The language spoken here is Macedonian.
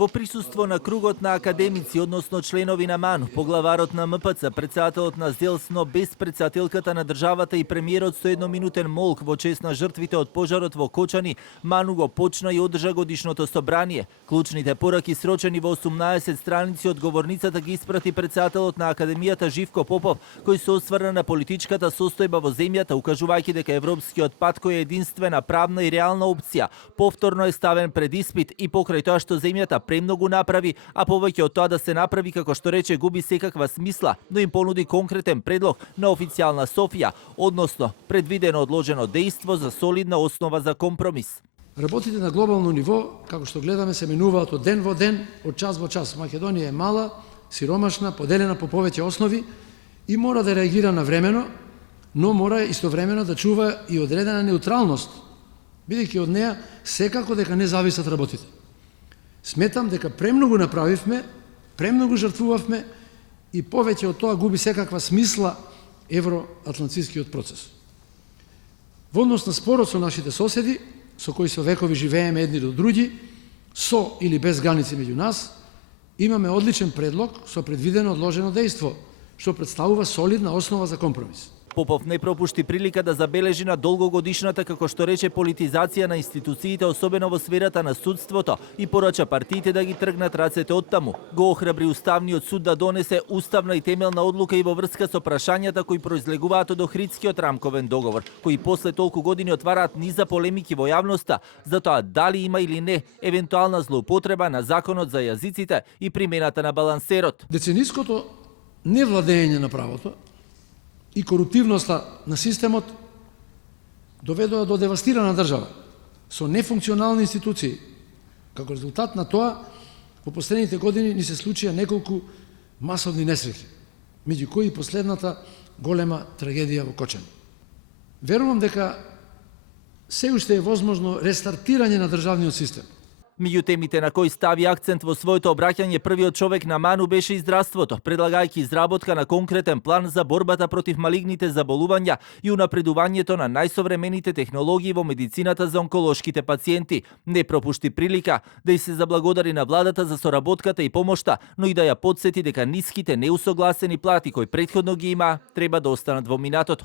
Во присуство на кругот на академици, односно членови на МАНУ, поглаварот на МПЦ, председателот на ЗДЕЛ СНО, без председателката на државата и премиерот со едноминутен молк во чест на жртвите од пожарот во Кочани, МАНУ го почна и одржа годишното собрание. Клучните пораки срочени во 18 страници од говорницата ги испрати председателот на Академијата Живко Попов, кој се осврна на политичката состојба во земјата, укажувајќи дека европскиот пат кој е единствена правна и реална опција, повторно е ставен пред испит и покрај тоа што земјата премногу направи, а повеќе од тоа да се направи, како што рече, губи секаква смисла, но им понуди конкретен предлог на официјална Софија, односно предвидено одложено дејство за солидна основа за компромис. Работите на глобално ниво, како што гледаме, се менуваат од ден во ден, од час во час. Македонија е мала, сиромашна, поделена по повеќе основи и мора да реагира навремено, но мора истовремено да чува и одредена неутралност, бидејќи од неа секако дека не зависат работите. Сметам дека премногу направивме, премногу жртвувавме и повеќе од тоа губи секаква смисла евроатлантскиот процес. Во однос на спорот со нашите соседи, со кои со векови живееме едни до други, со или без граници меѓу нас, имаме одличен предлог со предвидено одложено дејство, што представува солидна основа за компромис. Попов не пропушти прилика да забележи на долгогодишната, како што рече, политизација на институциите, особено во сферата на судството, и порача партиите да ги тргнат рацете од таму. Го охрабри Уставниот суд да донесе уставна и темелна одлука и во врска со прашањата кои произлегуваат од Охридскиот рамковен договор, кои после толку години отвараат низа полемики во јавноста за тоа дали има или не евентуална злоупотреба на законот за јазиците и примената на балансерот. Децениското невладење на правото и коруптивноста на системот доведоа до девастирана држава со нефункционални институции. Како резултат на тоа, во последните години ни се случија неколку масовни несреќи, меѓу кои последната голема трагедија во Кочани. Верувам дека се уште е возможно рестартирање на државниот систем. Меѓу темите на кои стави акцент во своето обраќање првиот човек на МАНУ беше и здравството, предлагајќи изработка на конкретен план за борбата против малигните заболувања и унапредувањето на најсовремените технологии во медицината за онколошките пациенти. Не пропушти прилика да и се заблагодари на владата за соработката и помошта, но и да ја потсети дека ниските неусогласени плати кои претходно ги има треба да останат во минатото.